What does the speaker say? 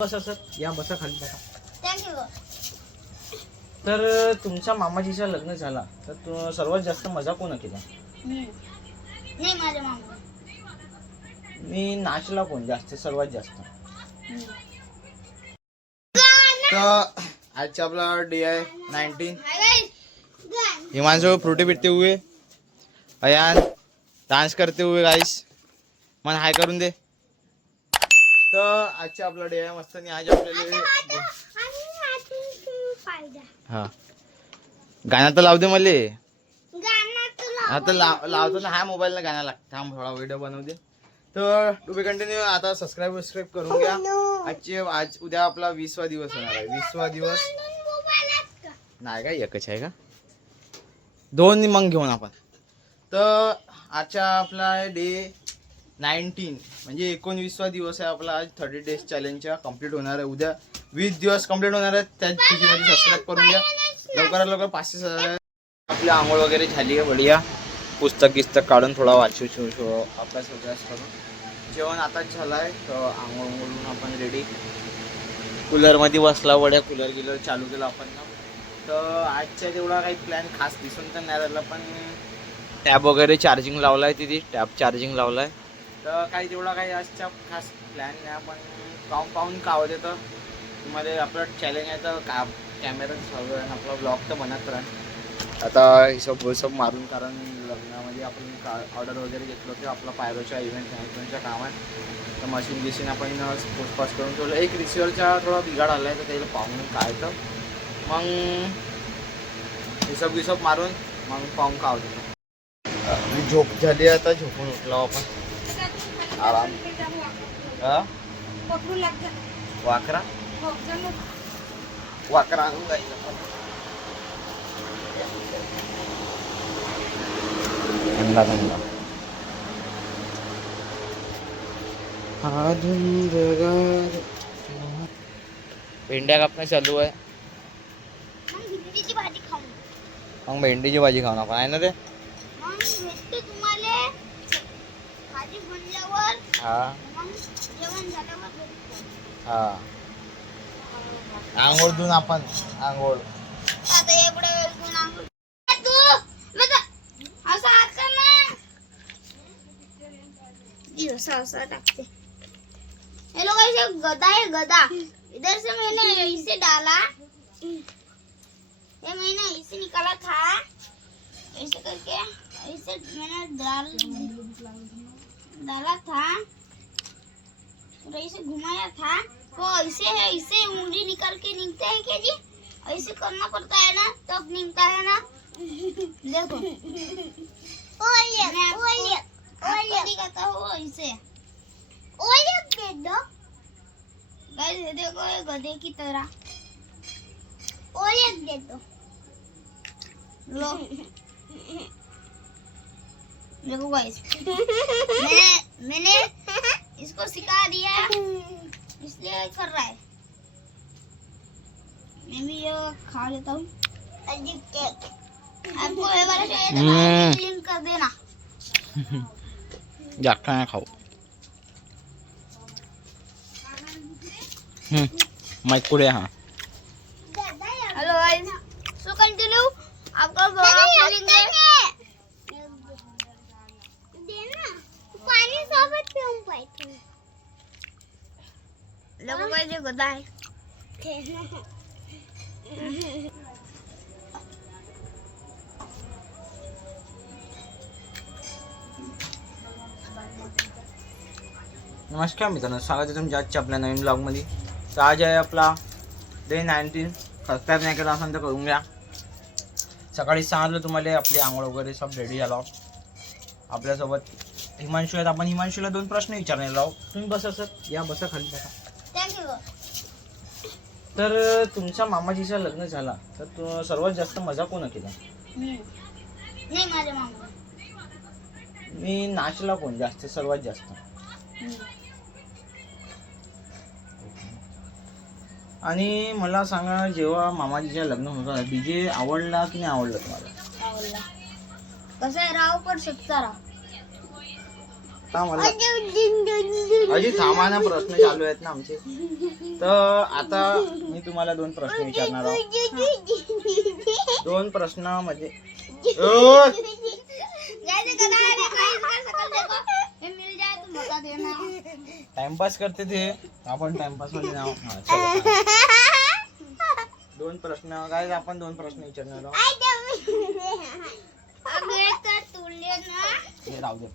बसा सर, या बसा खाली बसा. थँक्यू. तर तुमच्या मामाजीचं लग्न झाला तर सर्वात जास्त मजा कोण केला? नाही माझ्या मामा. मी नाचला कोण जास्त सर्वात जास्त? तर आजचा आपला डे आहे 19. हिमांशु फ्रूटी पीते हुए, अयान डांस करते हुए गाइस, मन हाय करून दे. तर आजचा आपला डे आहे मस्त. आणि आज आपल्याला हा गाणं तर लावू दे मले. आता लावतो ना, हा मोबाईल ना गाणं लागतं. थांब थोडा व्हिडिओ बनवू दे. तर टू बी कंटिन्यू. आता सबस्क्राईब करून घ्या. आज उद्या आपला 20वा दिवस होणार आहे. 20वा दिवस नाही का, एकच आहे का, दोन मग घेऊन आपण. तर आजच्या आपला डे 19 म्हणजे 19वा दिवस आहे आपला. आज 30 डेज चॅलेंजच्या कम्प्लीट होणार आहे. उद्या 20 दिवस कम्प्लीट होणार आहेत. त्या मध्ये सबस्क्राईब करून घ्या लवकरात लवकर. 500 आपली आंघोळ वगैरे झाली आहे बढिया. पुस्तक काढून थोडा वाचू अभ्यास वगैरे करून जेवण आताच झालं आहे. तर आंघोळ म्हणून आपण रेडी. कूलरमध्ये बसला वड्या. कूलर चालू केलं आपण ना. तर आजच्या तेवढा काही प्लॅन खास दिसून तर नाही राहिला, पण टॅब वगैरे चार्जिंग लावला आहे. तिथे टॅब चार्जिंग लावला आहे. तर काही तेवढा काही आजच्या खास प्लॅन नाही, पण पाहून का होते. तर तुम्हाला आपलं चॅलेंज आहे तर कॅमेरा चालू आहे. आपला ब्लॉग तर बनत राहा. आता हिशोब मारून, कारण लग्नामध्ये आपण ऑर्डर वगैरे घेतलं होतं. आपला पायरोच्या इव्हेंटचं काम आहे. तर मशीन आपण पोस्टपास करून ठेवलं. एक रिसिव्हरचा थोडा बिघाड आला आहे, तर त्याला पाहून काय तर मग हिशोब मारून मग पाहून का होतं. झोप झाली. आता झोपून उठलो आपण आराम. वाकरा आणून जायचं. थंडा भेंड्या कापणं चालू आहे. मग भेंडीची भाजी खाऊ आपण आहे ना रे. हा आंघोळ धुवून आपण आंघोळ टाकते. ये लोग ऐसे गधा है गधा. इधर से मैंने इसे डाला, ये मैंने इसे निकाला था ऐसे करके. ऐसे मैंने डाला था और ऐसे घुमाया था. वो ऐसे है, इसे उंगली निकाल के निकलता है क्या जी? ऐसे करना पड़ता है ना, तब निकलता है ना. देखो दिखाता हूँ ऐसे. देखो ये गधे की तरह दे दो. लो देखो गाइस, मैंने इसको सिखा दिया इसलिए कर रहा है. मैं भी ये खा लेता हूँ. आपको ये वाला चाहिए तो लिंक कर देना. जाता है खाओ. माइक कुड़े. हाँ हेलो गाइस, सो कंटिन्यू. आपका ब्लॉग लेंगे देना. पानी सोबत पिऊन पाहिजे. लोगों का जो गधा है. नमस्कार मित्रांनो, स्वागत आहे तुमच्या आजच्या आपल्या नवीन ब्लॉगमध्ये. तर आज आहे आपला डे 19. सबस्क्राईब नाही केला असेल तर करून घ्या. सकाळी सांगितलं तुम्हाला आपली आंघोळ वगैरे सब रेडी झालो. आपल्यासोबत हिमांशू आहेत. आपण हिमांशूला 2 प्रश्न विचारणार आहोत. तुम्ही बसा सर, या बसा खाली बसा. थँक्यू. तर तुमच्या मामाजीचं लग्न झाला तर सर्वात जास्त मजा कोण केला? नाही माझ्या मामा. मी नाचला कोण जास्त सर्वात जास्त? आणि मला सांगा, जेव्हा मामाजीच्या लग्न होतं डीजे आवडला की नाही आवडला तुम्हाला? आवडला. कसं आहे राव, पण शकता राव. आता मला अजून थांबा ना, प्रश्न चालू आहेत ना आमचे. तर आता मी तुम्हाला 2 प्रश्न विचारणार आहोत. 2 प्रश्न म्हणजे टाइमपास करते ते आपण, टाइमपास मध्ये नाव. 2 प्रश्न काय, आपण 2 प्रश्न विचारणार आहोत. हे राहू दे.